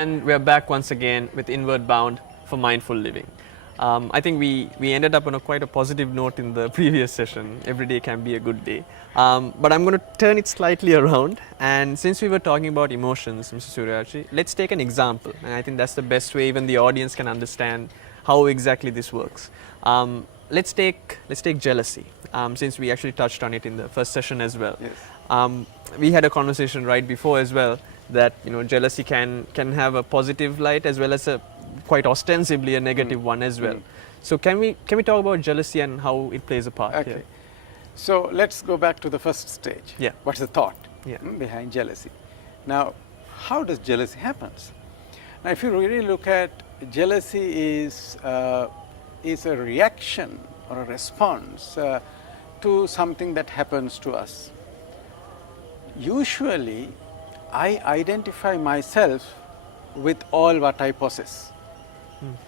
And we're back once again with Inward Bound for Mindful Living. I think we ended up on quite a positive note in the previous session. Every day can be a good day. But I'm going to turn it slightly around. And since we were talking about emotions, Mr. Suryachi, let's take an example. And I think that's the best way even the audience can understand how exactly this works. Let's take jealousy, since we actually touched on it in the first session as well. Yes. We had a conversation right before as well that jealousy can have a positive light as well as a quite ostensibly a negative one as well. So can we talk about jealousy and how it plays a part? Okay. Here? So let's go back to the first stage. Yeah. What's the thought Yeah. behind jealousy? Now, how does jealousy happens? Now, if you really look at jealousy is a reaction or a response to something that happens to us. Usually, I identify myself with all what I possess.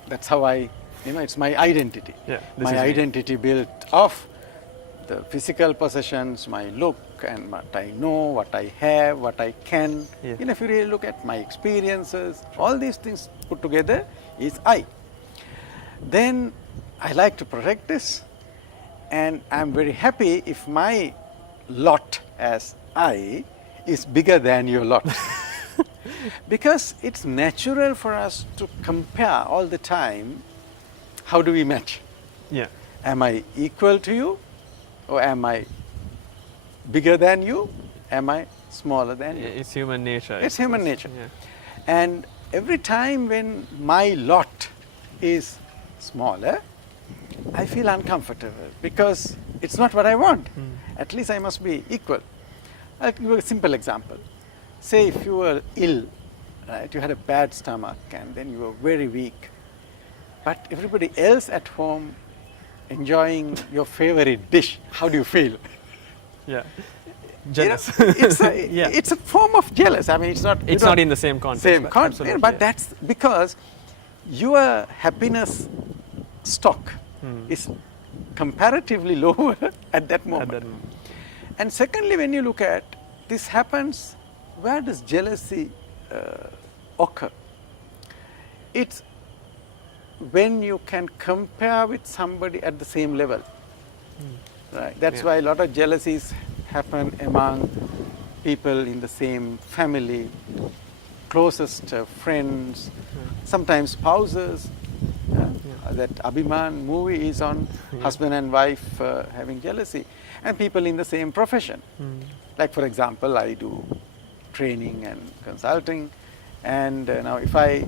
That's how it's my identity. Yeah, My identity built of the physical possessions, my look and what I know, what I have, what I can. Yeah. If you really look at my experiences, all these things put together is I. Then I like to protect this, and I'm very happy if my lot as I is bigger than your lot. Because it's natural for us to compare all the time. How do we match? Yeah. Am I equal to you, or am I bigger than you? Am I smaller than you? It's human nature. It's human nature. Yeah. And every time when my lot is smaller, I feel uncomfortable because it's not what I want. At least I must be equal. I'll give you a simple example. Say if you were ill, right, you had a bad stomach and then you were very weak, but everybody else at home enjoying your favorite dish, how do you feel? Yeah. Jealous. It's a form of jealous. I mean, it's not. It's not in the same context. Same but context, absolutely, but yeah. that's because your happiness stock is comparatively lower at that moment. And secondly, when you look at this happens, where does jealousy occur? It's when you can compare with somebody at the same level. Right. That's Yeah. why a lot of jealousies happen among people in the same family, closest friends, sometimes spouses. That Abhiman movie is on husband and wife having jealousy, and people in the same profession. Like for example, I do training and consulting, and now if I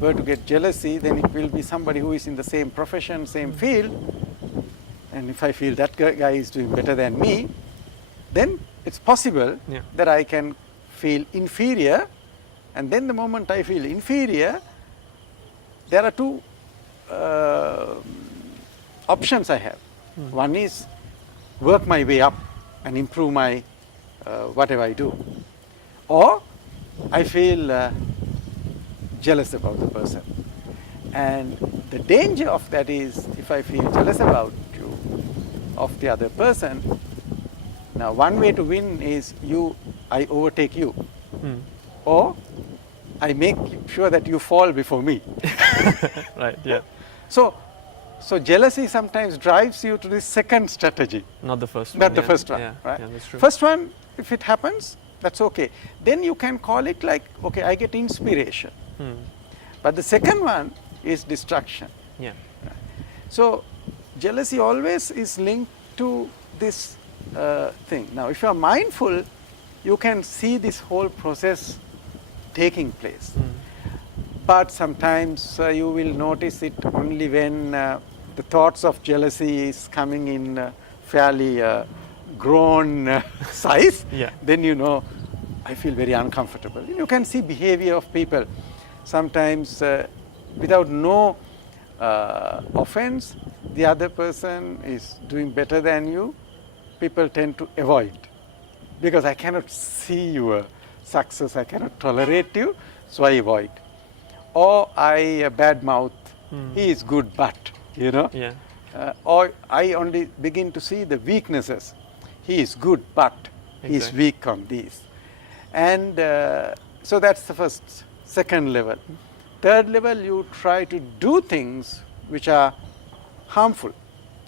were to get jealousy, then it will be somebody who is in the same profession, same field, and if I feel that guy is doing better than me, then it's possible that I can feel inferior, and then the moment I feel inferior, there are two options I have. One is work my way up and improve my whatever I do, or I feel jealous about the person. And the danger of that is, if I feel jealous about you, of the other person, now one way to win is I overtake you, or I make sure that you fall before me. Right, yeah. So jealousy sometimes drives you to this second strategy. Not the first one. Not the first one, yeah. right? Yeah, that's true. First one, if it happens, that's okay. Then you can call it like, okay, I get inspiration. But the second one is destruction. Yeah. So jealousy always is linked to this thing. Now, if you are mindful, you can see this whole process taking place. But sometimes you will notice it only when the thoughts of jealousy is coming in fairly grown size. Yeah. Then you know, I feel very uncomfortable. You can see behavior of people. Sometimes without no offense, the other person is doing better than you. People tend to avoid, because I cannot see your success, I cannot tolerate you, so I avoid. Or I badmouth, he is good but, Yeah. Or I only begin to see the weaknesses. He is good but he is Exactly. weak on these. And so that's the first second level. Third level, you try to do things which are harmful.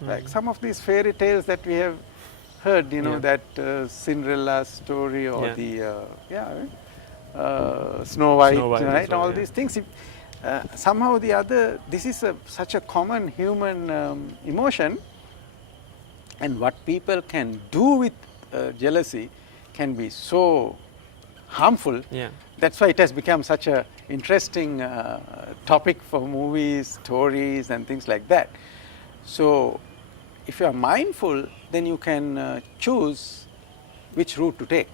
Like some of these fairy tales that we have heard, you know, Yeah. that Cinderella story or Yeah. the Snow White, Snow White as right? well, All yeah. these things. Somehow or the other, this is such a common human emotion, and what people can do with jealousy can be so harmful. Yeah. That's why it has become such a interesting topic for movies, stories, and things like that. So, if you are mindful, then you can choose which route to take.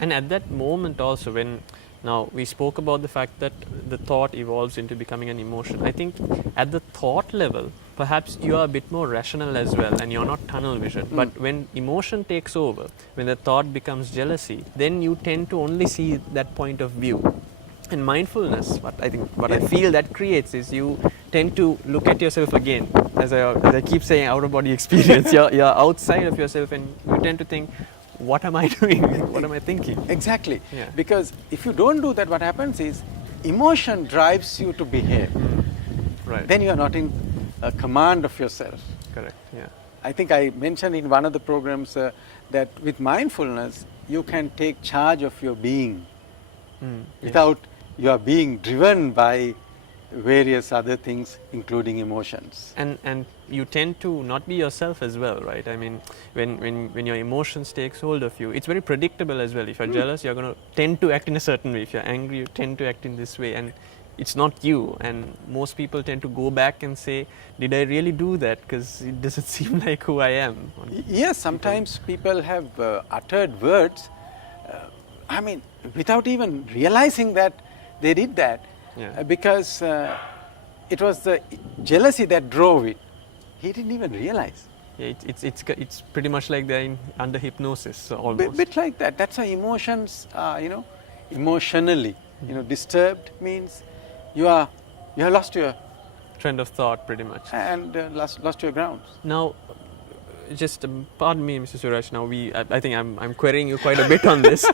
And at that moment also, when now we spoke about the fact that the thought evolves into becoming an emotion, I think at the thought level, perhaps you are a bit more rational as well and you're not tunnel vision. But when emotion takes over, when the thought becomes jealousy, then you tend to only see that point of view. And mindfulness, what I feel that creates is you tend to look at yourself again. As I keep saying, out of body experience. You're outside of yourself, and you tend to think, what am I doing? What am I thinking? Exactly. Yeah. Because if you don't do that, what happens is emotion drives you to behave. Right. Then you are not in command of yourself. Correct. Yeah. I think I mentioned in one of the programs that with mindfulness, you can take charge of your being without you are being driven by various other things, including emotions. And you tend to not be yourself as well, right? I mean, when your emotions takes hold of you, it's very predictable as well. If you're jealous, you're going to tend to act in a certain way. If you're angry, you tend to act in this way, and it's not you. And most people tend to go back and say, did I really do that? Because it doesn't seem like who I am. Yes, sometimes people have uttered words, I mean, without even realizing that they did that, Yeah. because it was the jealousy that drove it. He didn't even realize. Yeah, it's pretty much like they're under hypnosis, so Bit, almost. bit like that. That's how emotions are, emotionally, disturbed means you have lost your Trend of thought, pretty much. and lost your grounds. Now, just pardon me, Mr. Suraj. Now, I think I'm querying you quite a bit on this.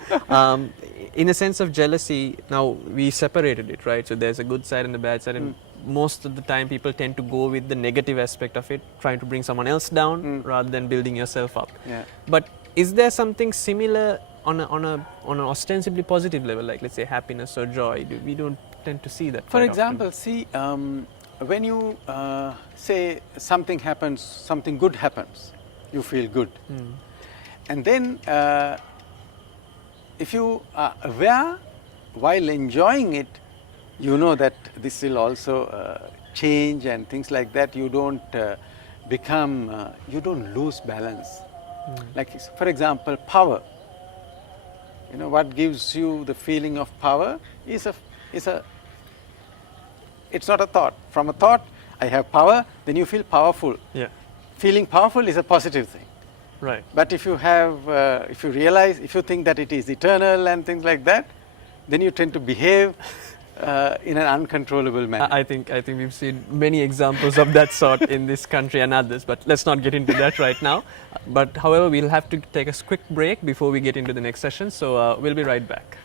In a sense of jealousy, now we separated it, right? So there's a good side and the bad side, and most of the time people tend to go with the negative aspect of it, trying to bring someone else down rather than building yourself up. Yeah. But is there something similar on an ostensibly positive level, like let's say happiness or joy? We don't tend to see that. For quite example, see, when you say something happens, something good happens, you feel good. And then if you are aware while enjoying it, you know that this will also change and things like that. You don't you don't lose balance. Like, for example, power. What gives you the feeling of power is it's not a thought. From a thought, I have power, then you feel powerful. Yeah. Feeling powerful is a positive thing. Right. But if you realize, if you think that it is eternal and things like that, then you tend to behave in an uncontrollable manner. I think we've seen many examples of that sort in this country and others, but let's not get into that right now. But however, we'll have to take a quick break before we get into the next session, so we'll be right back.